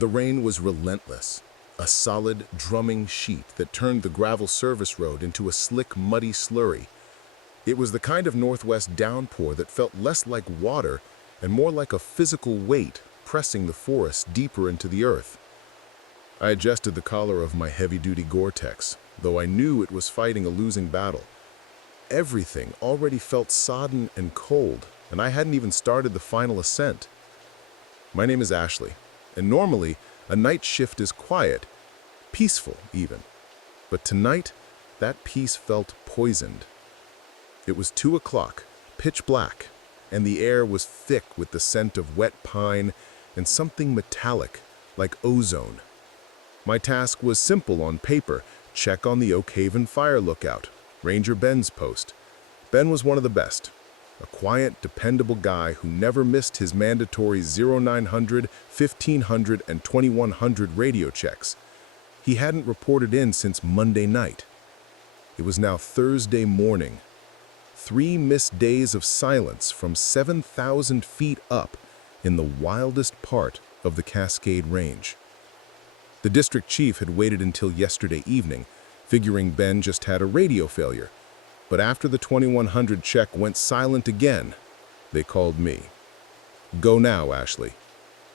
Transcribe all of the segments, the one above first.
The rain was relentless, a solid, drumming sheet that turned the gravel service road into a slick, muddy slurry. It was the kind of northwest downpour that felt less like water and more like a physical weight pressing the forest deeper into the earth. I adjusted the collar of my heavy-duty Gore-Tex, though I knew it was fighting a losing battle. Everything already felt sodden and cold, and I hadn't even started the final ascent. My name is Ashley, and normally a night shift is quiet, peaceful even. But tonight, that peace felt poisoned. It was 2 o'clock, pitch black, and the air was thick with the scent of wet pine and something metallic, like ozone. My task was simple on paper: check on the Oak Haven fire lookout, Ranger Ben's post. Ben was one of the best, a quiet, dependable guy who never missed his mandatory 0900, 1500, and 2100 radio checks. He hadn't reported in since Monday night. It was now Thursday morning. 3 missed days of silence from 7,000 feet up in the wildest part of the Cascade Range. The district chief had waited until yesterday evening, figuring Ben just had a radio failure. But after the 2100 check went silent again, they called me. Go now, Ashley.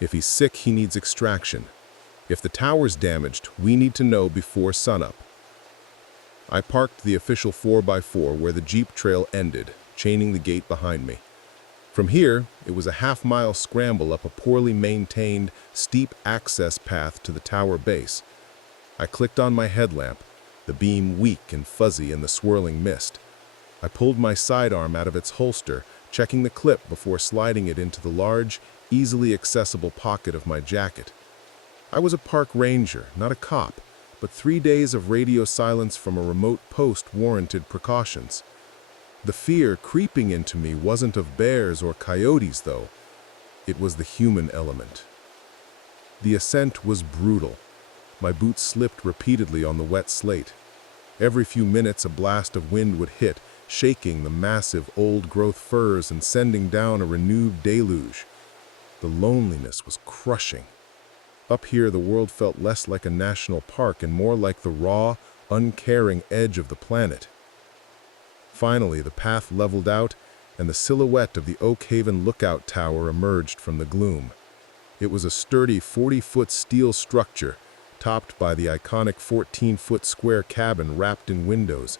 If he's sick, he needs extraction. If the tower's damaged, we need to know before sunup. I parked the official 4x4 where the Jeep trail ended, chaining the gate behind me. From here, it was a half-mile scramble up a poorly maintained, steep access path to the tower base. I clicked on my headlamp, the beam weak and fuzzy in the swirling mist. I pulled my sidearm out of its holster, checking the clip before sliding it into the large, easily accessible pocket of my jacket. I was a park ranger, not a cop, but 3 days of radio silence from a remote post warranted precautions. The fear creeping into me wasn't of bears or coyotes, though. It was the human element. The ascent was brutal. My boots slipped repeatedly on the wet slate. Every few minutes a blast of wind would hit, shaking the massive old-growth firs and sending down a renewed deluge. The loneliness was crushing. Up here, the world felt less like a national park and more like the raw, uncaring edge of the planet. Finally, the path leveled out, and the silhouette of the Oak Haven lookout tower emerged from the gloom. It was a sturdy 40-foot steel structure, topped by the iconic 14-foot square cabin wrapped in windows.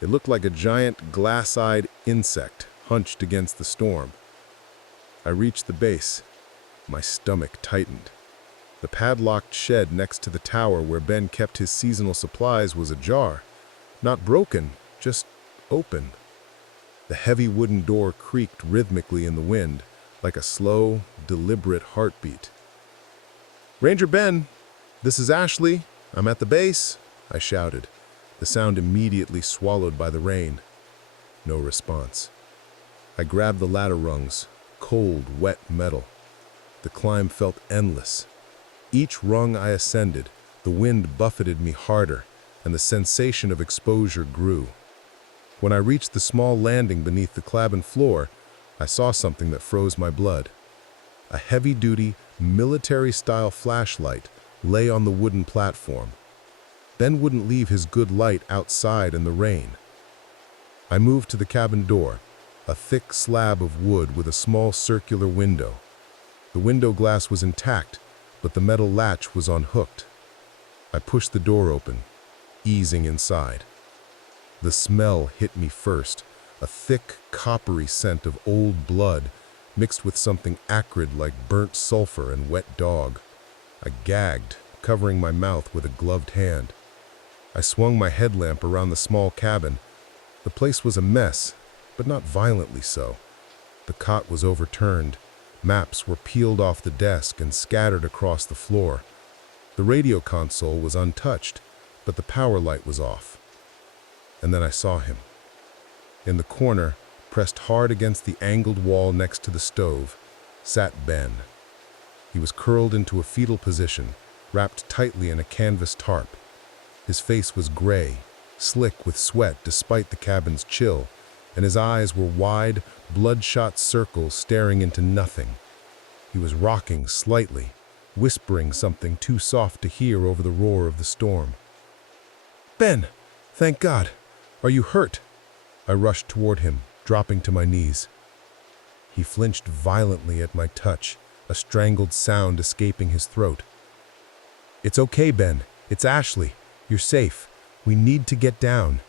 It looked like a giant, glass-eyed insect hunched against the storm. I reached the base. My stomach tightened. The padlocked shed next to the tower where Ben kept his seasonal supplies was ajar. Not broken, just open. The heavy wooden door creaked rhythmically in the wind, like a slow, deliberate heartbeat. "Ranger Ben, this is Ashley. I'm at the base," I shouted, the sound immediately swallowed by the rain. No response. I grabbed the ladder rungs, cold, wet metal. The climb felt endless. Each rung I ascended, the wind buffeted me harder, and the sensation of exposure grew. When I reached the small landing beneath the cabin floor, I saw something that froze my blood. A heavy-duty, military-style flashlight lay on the wooden platform. Ben wouldn't leave his good light outside in the rain. I moved to the cabin door, a thick slab of wood with a small circular window. The window glass was intact, but the metal latch was unhooked. I pushed the door open, easing inside. The smell hit me first, a thick, coppery scent of old blood mixed with something acrid like burnt sulfur and wet dog. I gagged, covering my mouth with a gloved hand. I swung my headlamp around the small cabin. The place was a mess, but not violently so. The cot was overturned. Maps were peeled off the desk and scattered across the floor. The radio console was untouched, but the power light was off. And then I saw him. In the corner, pressed hard against the angled wall next to the stove, sat Ben. He was curled into a fetal position, wrapped tightly in a canvas tarp. His face was gray, slick with sweat despite the cabin's chill, and his eyes were wide, bloodshot circles staring into nothing. He was rocking slightly, whispering something too soft to hear over the roar of the storm. "Ben, thank God. Are you hurt?" I rushed toward him, dropping to my knees. He flinched violently at my touch, a strangled sound escaping his throat. "It's okay, Ben. It's Ashley. You're safe. We need to get down."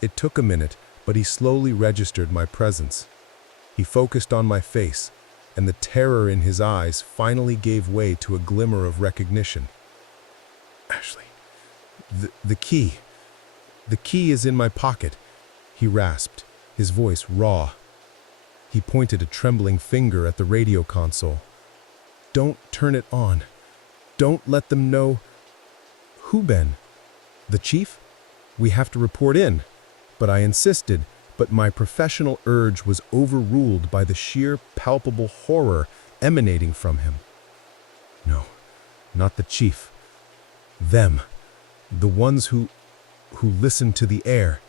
It took a minute, but he slowly registered my presence. He focused on my face, and the terror in his eyes finally gave way to a glimmer of recognition. "Ashley, the key. The key is in my pocket," he rasped, his voice raw. He pointed a trembling finger at the radio console. "Don't turn it on. Don't let them know." "Who, Ben? The chief? We have to report in." But I insisted, but my professional urge was overruled by the sheer palpable horror emanating from him. "No, not the chief. Them. The ones who listen to the air."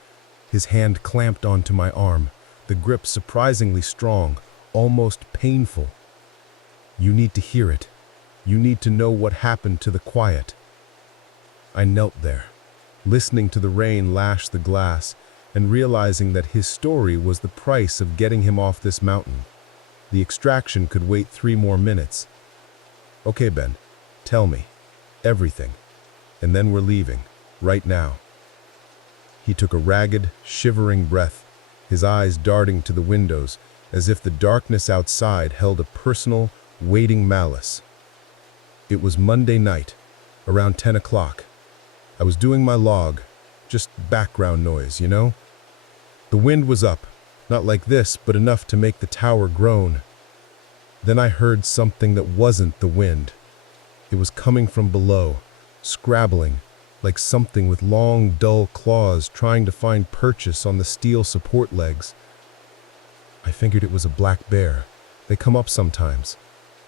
His hand clamped onto my arm, the grip surprisingly strong, almost painful. "You need to hear it. You need to know what happened to the quiet." I knelt there, listening to the rain lash the glass, and realizing that his story was the price of getting him off this mountain. The extraction could wait 3 more minutes. "Okay, Ben, tell me. Everything. And then we're leaving. Right now." He took a ragged, shivering breath, his eyes darting to the windows, as if the darkness outside held a personal, waiting malice. It was Monday night, around 10 o'clock. I was doing my log, just background noise, you know? The wind was up, not like this, but enough to make the tower groan. Then I heard something that wasn't the wind. It was coming from below, scrabbling, like something with long, dull claws trying to find purchase on the steel support legs. I figured it was a black bear. They come up sometimes.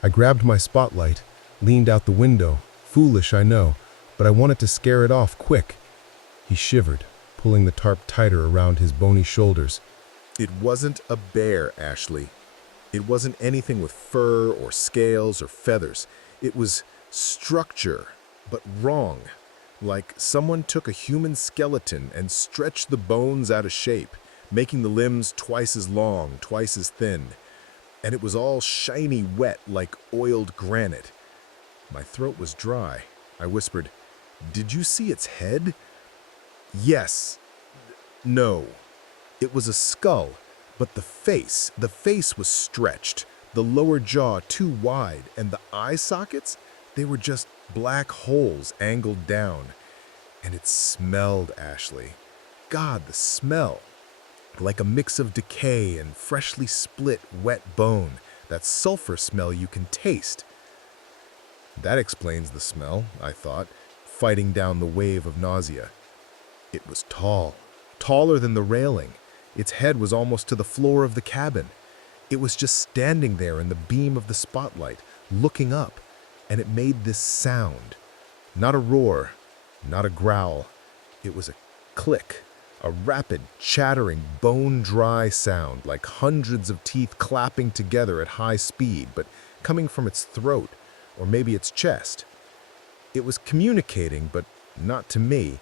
I grabbed my spotlight, leaned out the window. Foolish, I know, but I wanted to scare it off quick. He shivered, pulling the tarp tighter around his bony shoulders. "It wasn't a bear, Ashley. It wasn't anything with fur or scales or feathers. It was structure, but wrong. Like someone took a human skeleton and stretched the bones out of shape, making the limbs twice as long, twice as thin. And it was all shiny wet like oiled granite." My throat was dry. I whispered, "Did you see its head?" "Yes. No. It was a skull, but the face was stretched, the lower jaw too wide, and the eye sockets, they were just black holes angled down. And it smelled, Ashley. God, the smell. Like a mix of decay and freshly split wet bone, that sulfur smell you can taste." That explains the smell, I thought, fighting down the wave of nausea. It was tall, taller than the railing. Its head was almost to the floor of the cabin. It was just standing there in the beam of the spotlight, looking up, and it made this sound. Not a roar, not a growl. It was a click, a rapid, chattering, bone-dry sound, like hundreds of teeth clapping together at high speed, but coming from its throat, or maybe its chest. It was communicating, but not to me.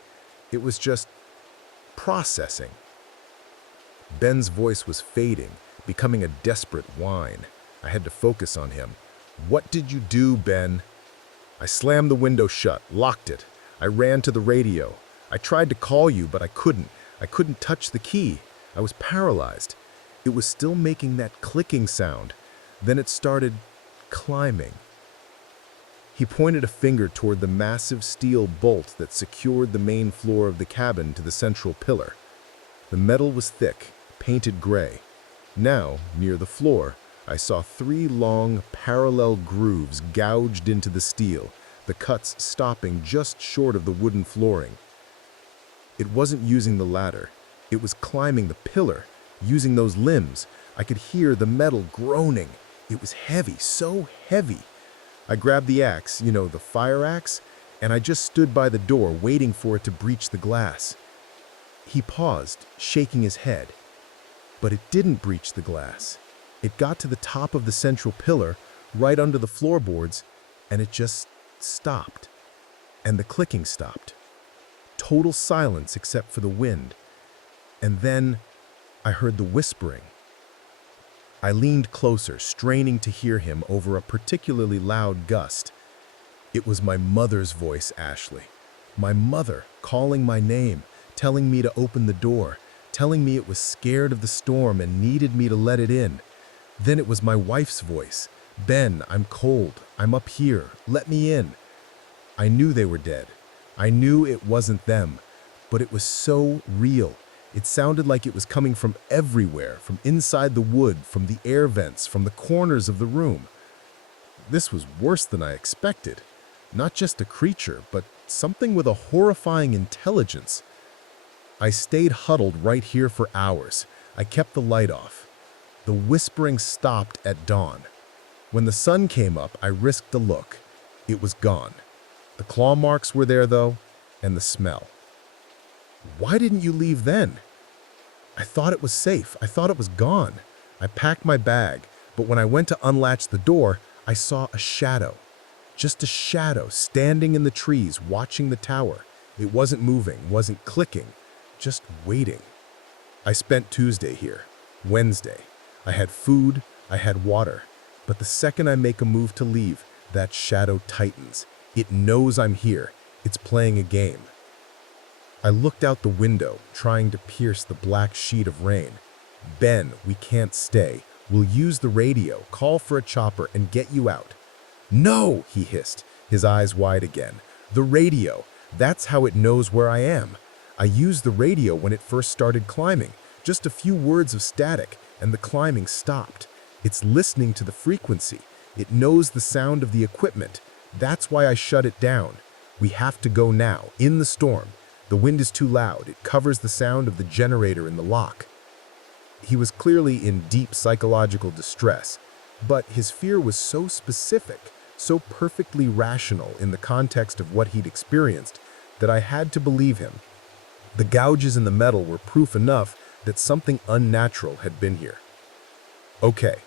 It was just processing. Ben's voice was fading, becoming a desperate whine. I had to focus on him. "What did you do, Ben?" I slammed the window shut, locked it. I ran to the radio. I tried to call you, but I couldn't. I couldn't touch the key. I was paralyzed. It was still making that clicking sound. Then it started climbing. He pointed a finger toward the massive steel bolt that secured the main floor of the cabin to the central pillar. The metal was thick, painted gray. Now, near the floor, I saw 3 long, parallel grooves gouged into the steel, the cuts stopping just short of the wooden flooring. It wasn't using the ladder. It was climbing the pillar, using those limbs. I could hear the metal groaning. It was heavy, so heavy. I grabbed the axe, you know, the fire axe, and I just stood by the door waiting for it to breach the glass. He paused, shaking his head. But it didn't breach the glass. It got to the top of the central pillar, right under the floorboards, and it just stopped. And the clicking stopped. Total silence except for the wind. And then I heard the whispering. I leaned closer, straining to hear him over a particularly loud gust. It was my mother's voice, Ashley. My mother calling my name, telling me to open the door, telling me it was scared of the storm and needed me to let it in. Then it was my wife's voice. Ben, I'm cold. I'm up here. Let me in. I knew they were dead. I knew it wasn't them, but it was so real. It sounded like it was coming from everywhere, from inside the wood, from the air vents, from the corners of the room. This was worse than I expected. Not just a creature, but something with a horrifying intelligence. I stayed huddled right here for hours. I kept the light off. The whispering stopped at dawn. When the sun came up, I risked a look. It was gone. The claw marks were there, though, and the smell. Why didn't you leave then? I thought it was safe. I thought it was gone. I packed my bag, but when I went to unlatch the door, I saw a shadow. Just a shadow standing in the trees, watching the tower. It wasn't moving, wasn't clicking, just waiting. I spent Tuesday here, Wednesday. I had food, I had water. But the second I make a move to leave, that shadow tightens. It knows I'm here. It's playing a game. I looked out the window, trying to pierce the black sheet of rain. Ben, we can't stay. We'll use the radio, call for a chopper, and get you out. No, he hissed, his eyes wide again. The radio. That's how it knows where I am. I used the radio when it first started climbing. Just a few words of static, and the climbing stopped. It's listening to the frequency. It knows the sound of the equipment. That's why I shut it down. We have to go now, in the storm. The wind is too loud. It covers the sound of the generator in the lock. He was clearly in deep psychological distress, but his fear was so specific, so perfectly rational in the context of what he'd experienced, that I had to believe him. The gouges in the metal were proof enough that something unnatural had been here. Okay,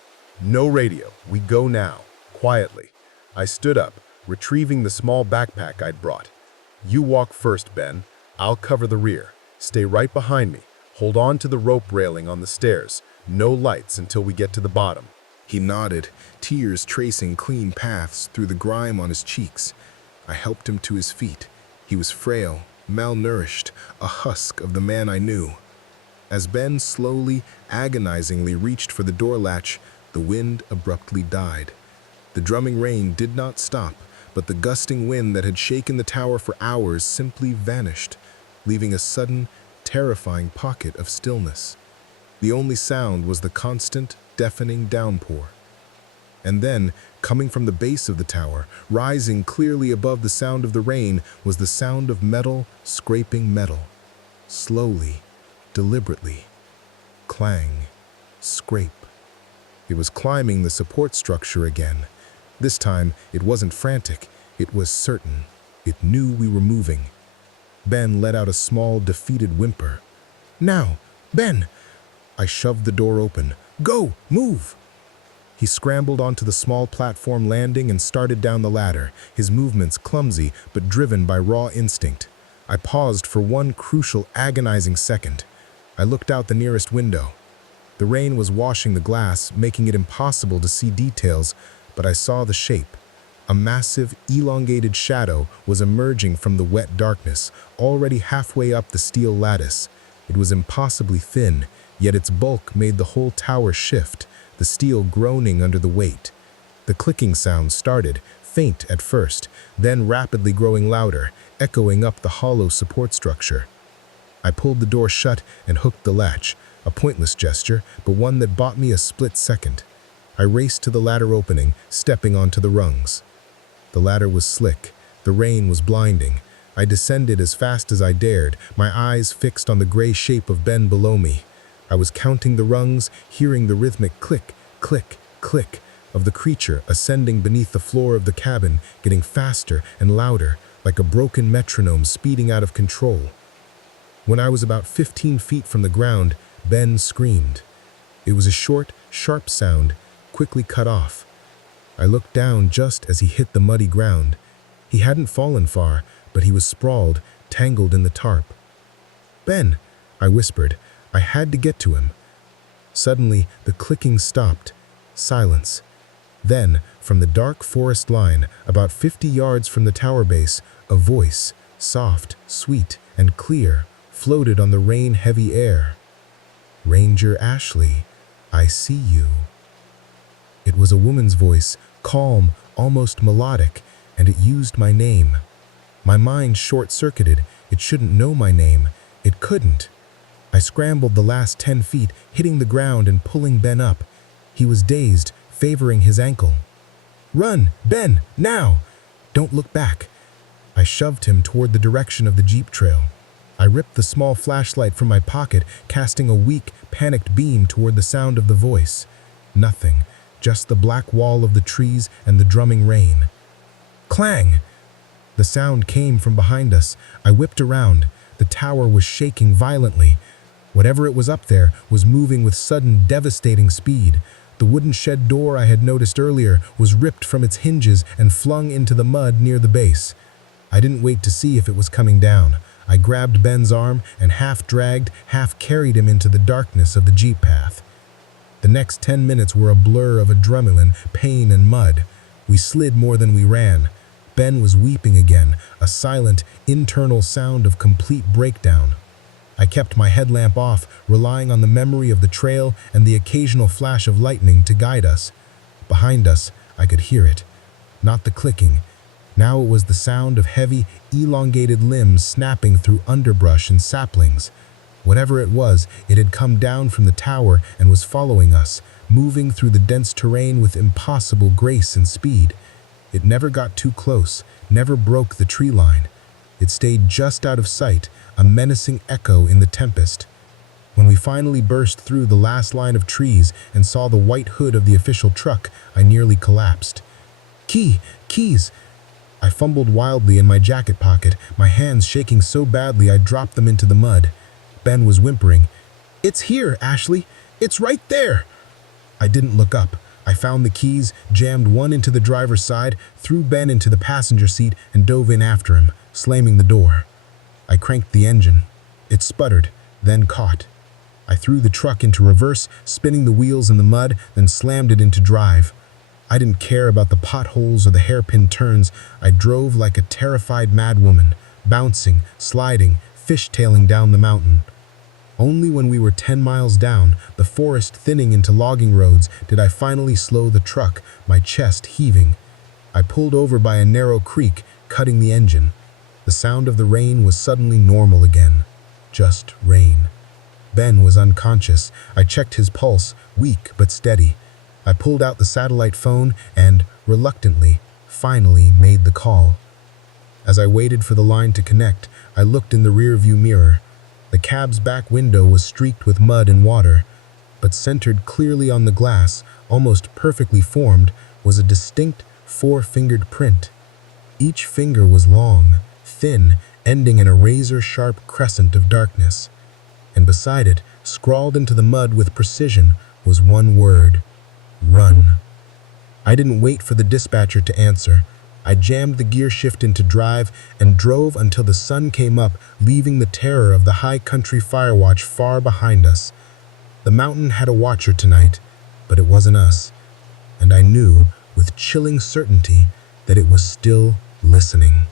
no radio. We go now, quietly. I stood up, retrieving the small backpack I'd brought. You walk first, Ben. I'll cover the rear. Stay right behind me. Hold on to the rope railing on the stairs. No lights until we get to the bottom. He nodded, tears tracing clean paths through the grime on his cheeks. I helped him to his feet. He was frail, malnourished, a husk of the man I knew. As Ben slowly, agonizingly reached for the door latch, the wind abruptly died. The drumming rain did not stop, but the gusting wind that had shaken the tower for hours simply vanished, leaving a sudden, terrifying pocket of stillness. The only sound was the constant, deafening downpour. And then, coming from the base of the tower, rising clearly above the sound of the rain, was the sound of metal scraping metal. Slowly, deliberately. Clang. Scrape. It was climbing the support structure again. This time, it wasn't frantic. It was certain. It knew we were moving. Ben let out a small, defeated whimper. Now, Ben! I shoved the door open. Go! Move! He scrambled onto the small platform landing and started down the ladder, his movements clumsy but driven by raw instinct. I paused for one crucial, agonizing second. I looked out the nearest window. The rain was washing the glass, making it impossible to see details, but I saw the shape. A massive, elongated shadow was emerging from the wet darkness, already halfway up the steel lattice. It was impossibly thin, yet its bulk made the whole tower shift, the steel groaning under the weight. The clicking sound started, faint at first, then rapidly growing louder, echoing up the hollow support structure. I pulled the door shut and hooked the latch, a pointless gesture, but one that bought me a split second. I raced to the ladder opening, stepping onto the rungs. The ladder was slick. The rain was blinding. I descended as fast as I dared, my eyes fixed on the gray shape of Ben below me. I was counting the rungs, hearing the rhythmic click, click, click of the creature ascending beneath the floor of the cabin, getting faster and louder, like a broken metronome speeding out of control. When I was about 15 feet from the ground, Ben screamed. It was a short, sharp sound, quickly cut off. I looked down just as he hit the muddy ground. He hadn't fallen far, but he was sprawled, tangled in the tarp. "Ben," I whispered. I had to get to him. Suddenly, the clicking stopped. Silence. Then, from the dark forest line, about 50 yards from the tower base, a voice, soft, sweet, and clear, floated on the rain-heavy air. "Ranger Ashley, I see you." It was a woman's voice, calm, almost melodic, and it used my name. My mind short-circuited. It shouldn't know my name. It couldn't. I scrambled the last 10 feet, hitting the ground and pulling Ben up. He was dazed, favoring his ankle. "Run, Ben, now! Don't look back." I shoved him toward the direction of the jeep trail. I ripped the small flashlight from my pocket, casting a weak, panicked beam toward the sound of the voice. Nothing, just the black wall of the trees and the drumming rain. Clang! The sound came from behind us. I whipped around. The tower was shaking violently. Whatever it was up there was moving with sudden, devastating speed. The wooden shed door I had noticed earlier was ripped from its hinges and flung into the mud near the base. I didn't wait to see if it was coming down. I grabbed Ben's arm and half-dragged, half-carried him into the darkness of the jeep path. The next 10 minutes were a blur of adrenaline, pain, and mud. We slid more than we ran. Ben was weeping again, a silent, internal sound of complete breakdown. I kept my headlamp off, relying on the memory of the trail and the occasional flash of lightning to guide us. Behind us, I could hear it. Not the clicking. Now it was the sound of heavy, elongated limbs snapping through underbrush and saplings. Whatever it was, it had come down from the tower and was following us, moving through the dense terrain with impossible grace and speed. It never got too close, never broke the tree line. It stayed just out of sight, a menacing echo in the tempest. When we finally burst through the last line of trees and saw the white hood of the official truck, I nearly collapsed. Keys! I fumbled wildly in my jacket pocket, my hands shaking so badly I dropped them into the mud. Ben was whimpering. "It's here, Ashley! It's right there!" I didn't look up. I found the keys, jammed one into the driver's side, threw Ben into the passenger seat, and dove in after him, slamming the door. I cranked the engine. It sputtered, then caught. I threw the truck into reverse, spinning the wheels in the mud, then slammed it into drive. I didn't care about the potholes or the hairpin turns. I drove like a terrified madwoman, bouncing, sliding, fishtailing down the mountain. Only when we were 10 miles down, the forest thinning into logging roads, did I finally slow the truck, my chest heaving. I pulled over by a narrow creek, cutting the engine. The sound of the rain was suddenly normal again. Just rain. Ben was unconscious. I checked his pulse, weak but steady. I pulled out the satellite phone and, reluctantly, finally made the call. As I waited for the line to connect, I looked in the rearview mirror. The cab's back window was streaked with mud and water, but centered clearly on the glass, almost perfectly formed, was a distinct four-fingered print. Each finger was long, thin, ending in a razor-sharp crescent of darkness. And beside it, scrawled into the mud with precision, was one word: run. I didn't wait for the dispatcher to answer. I jammed the gear shift into drive and drove until the sun came up, leaving the terror of the high country fire watch far behind us. The mountain had a watcher tonight, but it wasn't us. And I knew, with chilling certainty, that it was still listening.